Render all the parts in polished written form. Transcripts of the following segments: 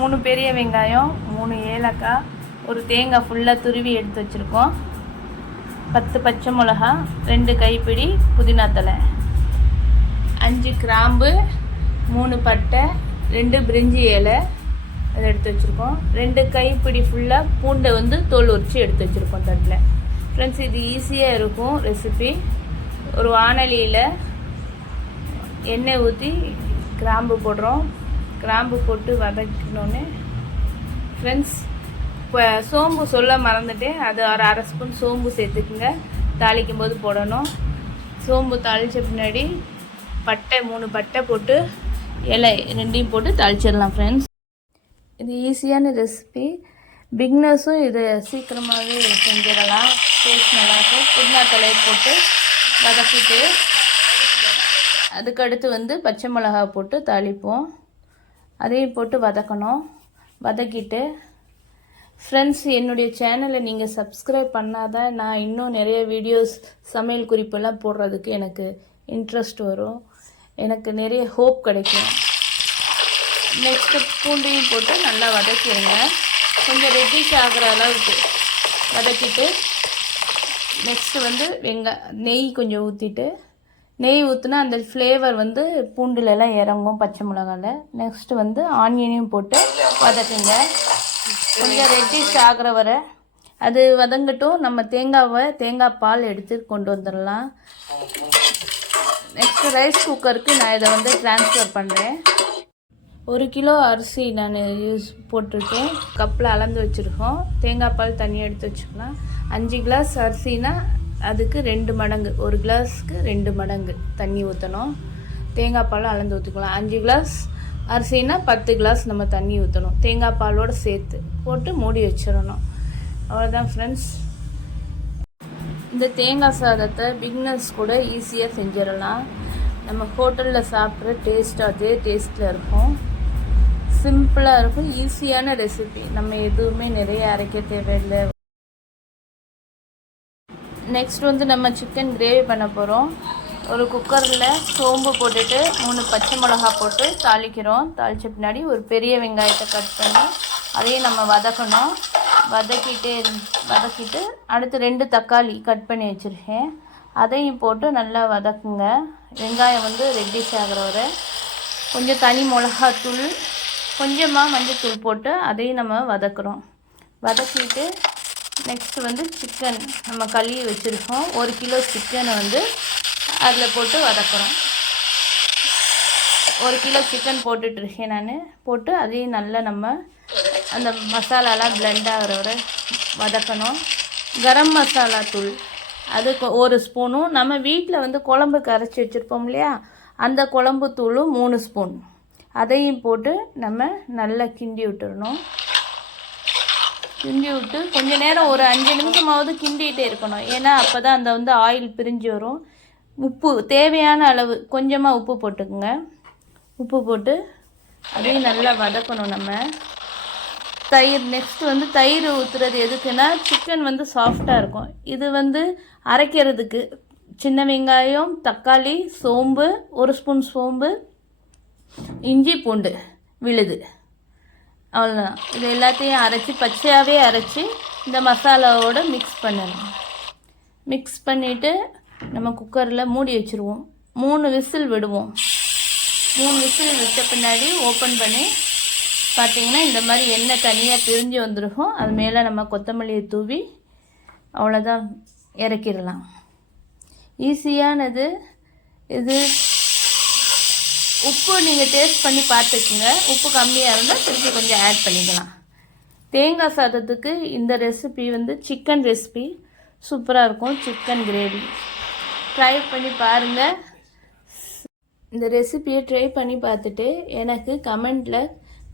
3 பெரிய வெங்காயம், 3 ஏலக்காய், ஒரு தேங்காய் ஃபுல்லாக துருவி எடுத்து வச்சுருக்கோம். 10 பச்சை மிளகா, 2 கைப்பிடி புதினா தழை, 5 கிராம்பு, 3 பட்டை, 2 பிரிஞ்சி இலை அதை எடுத்து வச்சுருக்கோம். 2 கைப்பிடி ஃபுல்லாக பூண்டை வந்து தோல் உரித்து எடுத்து வச்சுருக்கோம் தட்டில். ஃப்ரெண்ட்ஸ், இது ஈஸியாக இருக்கும் ரெசிபி. ஒரு வாணலியில் எண்ணெய் ஊற்றி கிராம்பு போடுறோம். கிராம்பு போட்டு வதக்கினோன்னே ஃப்ரெண்ட்ஸ், இப்போ சோம்பு சொல்ல மறந்துட்டேன். அது ஒரு அரை ஸ்பூன் சோம்பு சேர்த்துக்குங்க. தாளிக்கும் போது போடணும். சோம்பு தாளித்த பின்னாடி பட்டை 3 பட்டை போட்டு இலை 2ஐயும் போட்டு தாளிச்சிடலாம். ஃப்ரெண்ட்ஸ், இது ஈஸியான ரெசிபி. பிக்னஸும் இதை சீக்கிரமாகவே செஞ்சிடலாம். டேஸ்ட் நல்லாயிருக்கும். புதினா தழையை போட்டு வதக்கிட்டு அதுக்கடுத்து வந்து பச்சை மிளகா போட்டு தாளிப்போம். அதையும் போட்டு வதக்கணும். வதக்கிட்டு ஃப்ரெண்ட்ஸ், என்னுடைய சேனலை நீங்கள் சப்ஸ்கிரைப் பண்ணாதான் நான் இன்னும் நிறைய வீடியோஸ் சமையல் குறிப்பெல்லாம் போடுறதுக்கு எனக்கு இன்ட்ரெஸ்ட் வரும். எனக்கு நிறைய ஹோப் கிடைக்கும். நெக்ஸ்ட்டு பூண்டையும் போட்டு நல்லா வதக்கிடுங்க. கொஞ்சம் ரெட்டிஷ் ஆகிற அளவுக்கு வதக்கிட்டு நெக்ஸ்ட்டு வந்து நெய் கொஞ்சம் ஊற்றிட்டு, நெய் ஊற்றினா அந்த ஃப்ளேவர் வந்து பூண்டுலலாம் இறங்கும் பச்சை மிளகாவில். நெக்ஸ்ட்டு வந்து ஆனியனையும் போட்டு வதக்குங்க. கொஞ்சம் ரெட்டிஷ் ஆகிற வரை அது வதங்கட்டும். நம்ம தேங்காய் பால் எடுத்து கொண்டு வந்துடலாம். நெக்ஸ்ட்டு ரைஸ் குக்கருக்கு நான் இதை வந்து ட்ரான்ஸ்ஃபர் பண்ணுறேன். 1 கிலோ அரிசி நான் போட்டிருக்கேன். கப்பில் அளந்து வச்சுருக்கோம். தேங்காய் பால் தனியாக எடுத்து வச்சுக்கலாம். 5 கிளாஸ் அரிசினா அதுக்கு 2 மடங்கு, 1 கிளாஸுக்கு 2 மடங்கு தண்ணி ஊற்றணும். தேங்காய் பால் அளந்து ஊற்றிக்கலாம். 5 கிளாஸ் அரிசினா 10 கிளாஸ் நம்ம தண்ணி ஊற்றணும். தேங்காய் பாலோடு சேர்த்து போட்டு மூடி வச்சிடணும். அவ்வளோதான் ஃப்ரெண்ட்ஸ். இந்த தேங்காய் சாதத்தை பிகினர்ஸ் கூட ஈஸியாக செஞ்சிடலாம். நம்ம ஹோட்டலில் சாப்பிட்ற டேஸ்ட் அதே டேஸ்ட்டில் இருக்கும். சிம்பிளாக இருக்கும். ஈஸியான ரெசிபி. நம்ம எதுவுமே நிறைய அரைக்க தேவையில்லை. நெக்ஸ்ட் வந்து நம்ம சிக்கன் கிரேவி பண்ண போகிறோம். ஒரு குக்கரில் சோம்பு போட்டுட்டு 3 பச்சை மிளகா போட்டு தாளிக்கிறோம். தாளித்த பின்னாடி ஒரு பெரிய வெங்காயத்தை கட் பண்ணி அதையும் நம்ம வதக்கணும். வதக்கிட்டு அடுத்து 2 தக்காளி கட் பண்ணி வச்சுருக்கேன். அதையும் போட்டு நல்லா வதக்குங்க. வெங்காயம் வந்து ரெட்டிஷ் ஆகிற வரை கொஞ்சம் தனி மிளகாத்தூள், கொஞ்சமாக மஞ்சத்தூள் போட்டு அதையும் நம்ம வதக்குறோம். வதக்கிட்டு நெக்ஸ்ட்டு வந்து சிக்கன் நம்ம கழுவி வச்சுருக்கோம். 1 கிலோ சிக்கனை வந்து அதில் போட்டு வதக்குறோம். 1 கிலோ சிக்கன் போட்டுட்ருக்கேன் நான். போட்டு அதையும் நல்லா நம்ம அந்த மசாலாலாம் பிளெண்ட் ஆகிற வரை வதக்கணும். கரம் மசாலா தூள் அதுக்கு 1 ஸ்பூனும், நம்ம வீட்டில் வந்து குழம்புக்கு அரைச்சி வச்சுருப்போம் இல்லையா, அந்த குழம்பு தூளும் 3 ஸ்பூன் அதையும் போட்டு நம்ம நல்லா கிண்டி விட்டுறணும். கிண்டி விட்டு கொஞ்சம் நேரம் ஒரு 5 நிமிஷமாவது கிண்டிகிட்டே இருக்கணும். ஏன்னா அப்போ தான் அந்த வந்து ஆயில் பிரிஞ்சு வரும். உப்பு தேவையான அளவு கொஞ்சமாக உப்பு போட்டுக்குங்க. உப்பு போட்டு அதையும் நல்லா வதக்கணும். நம்ம தயிர் நெக்ஸ்ட் வந்து தயிர் ஊற்றுறது எதுக்குன்னா சிக்கன் வந்து சாஃப்டாக இருக்கும். இது வந்து அரைக்கிறதுக்கு சின்ன வெங்காயம், தக்காளி, சோம்பு, 1 ஸ்பூன் சோம்பு, இஞ்சி பூண்டு விழுது, அவ்வளோதான். இது எல்லாத்தையும் அரைச்சி பச்சையாகவே அரைச்சி இந்த மசாலாவோடு மிக்ஸ் பண்ணணும். மிக்ஸ் பண்ணிவிட்டு நம்ம குக்கரில் மூடி வச்சுருவோம். 3 விசில் விடுவோம். 3 விசில் விட்ட பின்னாடி ஓப்பன் பண்ணி பார்த்திங்கன்னா இந்த மாதிரி எண்ணெய் தனியாக பிரிஞ்சு வந்துருக்கும். அது மேலே நம்ம கொத்தமல்லியை தூவி அவ்வளோதான், இறக்கிடலாம். ஈஸியானது இது. உப்பு நீங்கள் டேஸ்ட் பண்ணி பார்த்துக்குங்க. உப்பு கம்மியாக இருந்தால் திருப்பி கொஞ்சம் ஆட் பண்ணிக்கலாம். தேங்காய் சாதத்துக்கு இந்த ரெசிபி வந்து சிக்கன் ரெசிபி சூப்பராக இருக்கும். சிக்கன் கிரேவி ட்ரை பண்ணி பாருங்கள். இந்த ரெசிபியை ட்ரை பண்ணி பார்த்துட்டு எனக்கு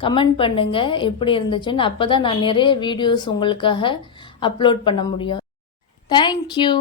கமெண்ட் பண்ணுங்கள் எப்படி இருந்துச்சுன்னு. அப்போ தான் நான் நிறைய வீடியோஸ் உங்களுக்காக அப்லோட் பண்ண முடியும். தேங்க்யூ.